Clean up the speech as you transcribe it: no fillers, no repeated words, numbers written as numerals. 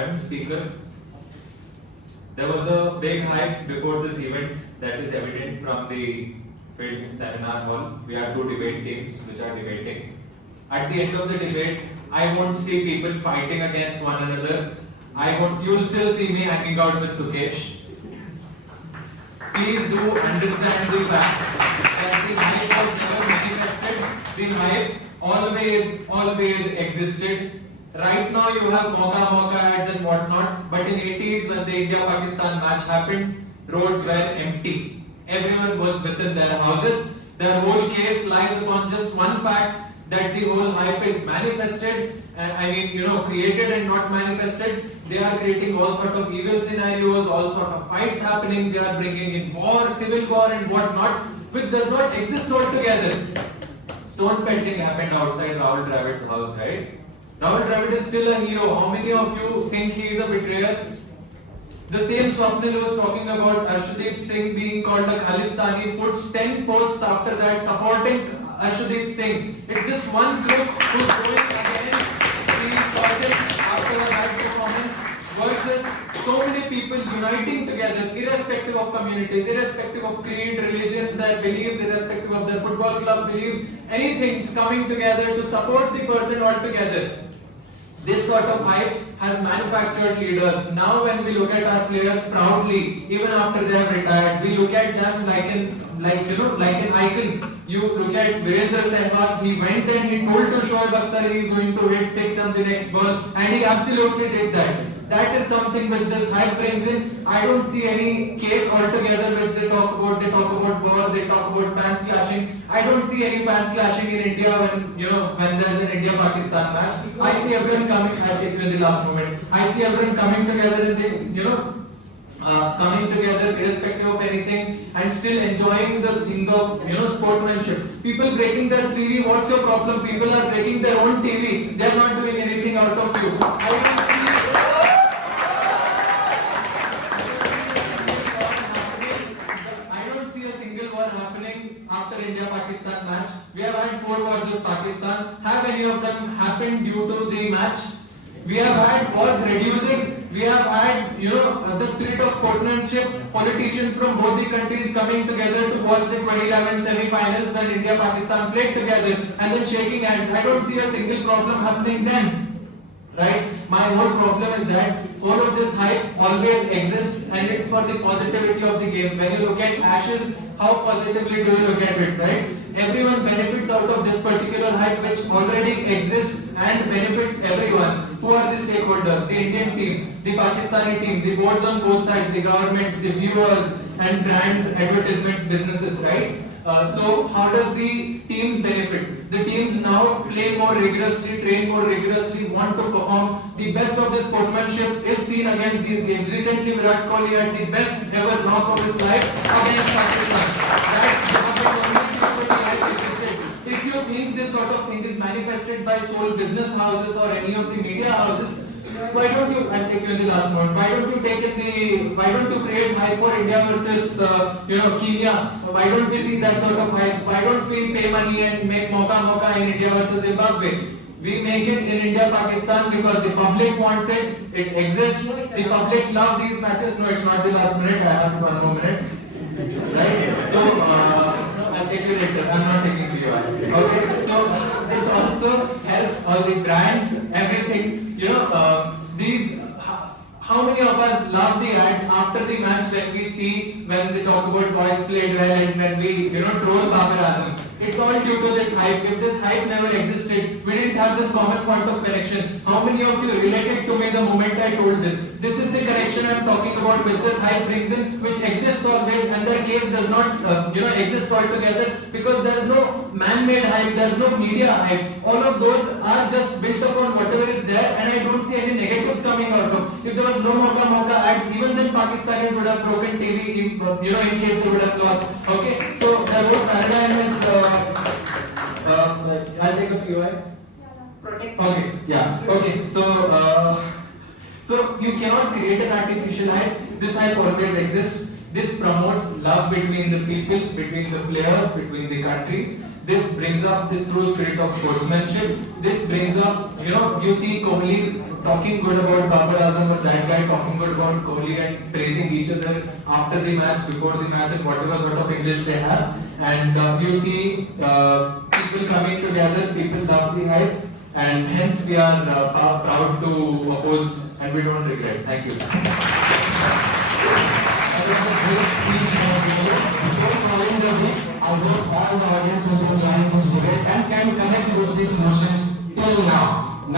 Madam Speaker, there was a big hype before this event that is evident from the filled seminar hall. We have two debate teams which are debating. At the end of the debate, I won't see people fighting against one another. You'll still see me hanging out with Sukesh. Please do understand the fact that the hype was never manifested. The hype always existed. Right now you have mocha ads and whatnot, but in 80s when the India-Pakistan match happened, roads were empty. Everyone was within their houses. Their whole case lies upon just one fact, that the whole hype is manifested, created and not manifested. They are creating all sort of evil scenarios, all sort of fights happening. They are bringing in war, civil war and whatnot, which does not exist altogether. Stone pelting happened outside Rahul Dravid's house, right? Rahul Dravid is still a hero. How many of you think he is a betrayer? The same Swapnil was talking about Arshdeep Singh being called a Khalistani, puts 10 posts after that supporting Arshdeep Singh. It's just one group who's going against the person after a bad performance versus so many people uniting together, irrespective of communities, irrespective of creed, religion, their beliefs, irrespective of their football club beliefs, anything coming together to support the person altogether. This sort of hype has manufactured leaders. Now when we look at our players proudly, even after they have retired, we look at them like an icon. You look at Virendra Sehwag, he went and he told to Shoaib Akhtar he is going to hit 6 on the next ball, and he absolutely did that. That is something which this hype brings in. I don't see any case altogether which they talk about. They talk about war, they talk about fans clashing. I don't see any fans clashing in India when there's an India-Pakistan match. I see everyone coming. I'll take you in the last moment. I see everyone coming together in the coming together irrespective of anything and still enjoying the things of sportsmanship. People breaking their TV. What's your problem? People are breaking their own TV. They are not doing anything out of you. After India-Pakistan match, we have had 4 wars with Pakistan. Have any of them happened due to the match? We have had wars reducing. We have had, the spirit of sportsmanship. Politicians from both the countries coming together to watch the 2011 semi-finals when India-Pakistan played together and then shaking hands. I don't see a single problem happening then. Right? My whole problem is that all of this hype always exists and it's for the positivity of the game. When you look at Ashes, how positively do you look at it, right? Everyone benefits out of this particular hype which already exists and benefits everyone. Who are the stakeholders? The Indian team, the Pakistani team, the boards on both sides, the governments, the viewers and brands, advertisements, businesses, right? So how does the teams benefit? The teams now play more rigorously, train more rigorously, want to perform. The best of the sportsmanship is seen against these games. Recently, Virat Kohli had the best ever knock of his life against Pakistan. If you think this sort of thing is manifested by sole business houses or any of the media houses, why don't you, I'll take you in the last moment, why don't you create hype for India versus, Kenya? Why don't we see that sort of hype? Why don't we pay money and make mocha in India versus Zimbabwe? We make it in India-Pakistan because the public wants it, it exists, the public love these matches. No, it's not the last minute, I have 1 more minute. Right? So, I'll take you later, I'm not taking to you. Okay, so this also helps all the brands, everything. How many of us love the ads after the match when they talk about boys played well and when we, troll Babar Azam? It's all due to this hype. If this hype never existed, we didn't have this common point of connection. How many of you related to me the moment I told this? This is the connection I'm talking about which this hype brings in, which exists always and their case does not, exist altogether because there's no man-made hype, there's no media hype. All of those are just built upon whatever is there and I don't see any negatives coming out of. If there was no mocha ads, even then Pakistanis would have broken TV, in case they would have lost. Okay, so the whole paradigm is, I'll take a POI. Protect. Okay, yeah, okay, so you cannot create an artificial hype. This hype always exists. This promotes love between the people, between the players, between the countries. This brings up this true spirit of sportsmanship. This brings up, you see Kohli talking good about Babar Azam or that guy talking good about Kohli and praising each other after the match, before the match, and whatever sort of English they have. And you see people coming together, people love the hype, and hence we are proud to oppose and we don't regret. Thank you. That was a great speech from you. Before calling the week, I hope all the audience will be enjoying this debate and can connect with this motion till now.